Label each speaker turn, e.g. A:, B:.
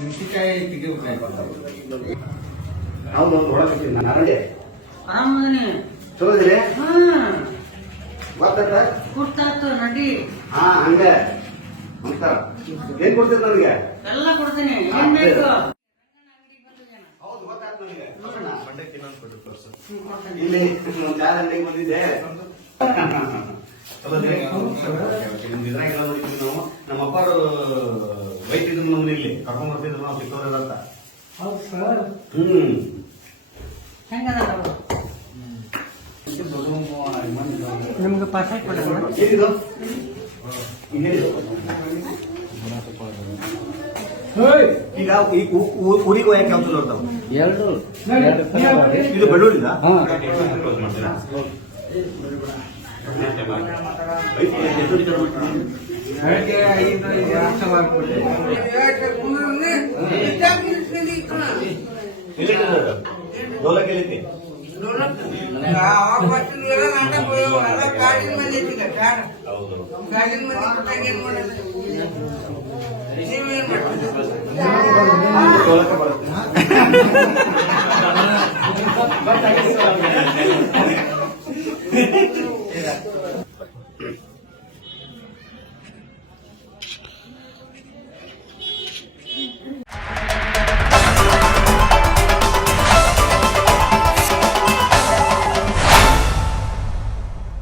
A: ಮೆಣಸಿನಕಾಯಿ ತೆಗಿಬೇಕಾಯ್ತು
B: ಹೌದು ಒಂದು ಹೊರಗೆ ನಾನಡಿ
C: ಆರಾಮದನಿ.
B: ಚಲೋ ಇದ್ದೀರಿ
C: ಹಾ.
B: ಗೊತ್ತಾ
C: ಕುರ್ತಾತು ನಡಿ.
B: ಹಾ ಹಂಗ. ನಮಸ್ಕಾರ. ಏನ್ ಕೊಡ್ತೀರಿ ನನಗೆ?
C: ಎಲ್ಲ ಕೊಡ್ತೀನಿ. ಏನ್ ಬೇಕು?
B: ಹೌದು ಗೊತ್ತಾಯ್ತು ನನಗೆ.
C: ಕೊಡ್ತೀನಿ.
B: ಇಲ್ಲಿ ಒಂದು ಅಂಗಡಿಗೆ ಬಂದಿದ್ದೆ. ಚಲೋ ನೋಡಿದ್ವಿ ನಾವು. ನಮ್ಮ ಅಪ್ಪರು ಬೈತಿದ್ರು ನಮ್ಮನ್ನ ಇಲ್ಲಿ ಕರ್ಕೊಂಡ್ ಬರ್ತಿದ್ರು ನಾವು ಚಿಕ್ಕವರೆಲ್ಲ ಅಂತ.
A: ಹೌದು ಸರ್
B: ಹ್ಮ್.
C: ಹೆಂಗದ?
A: ನಿಮ್ಗೆ
B: ಇನ್ನೇನಿದು? ಈಗ ಈ ಊರಿಗೆ ಹೋಗಕ್ಕೆ
A: ಎರಡು.
B: ಇದು.
A: ಬೆಳಗ್ಗೆ ಐದು
B: ಎಲ್ಲೈತಿ ಹೌದು. ಡೋಲಕ ಬರುತ್ತೆ রাখতে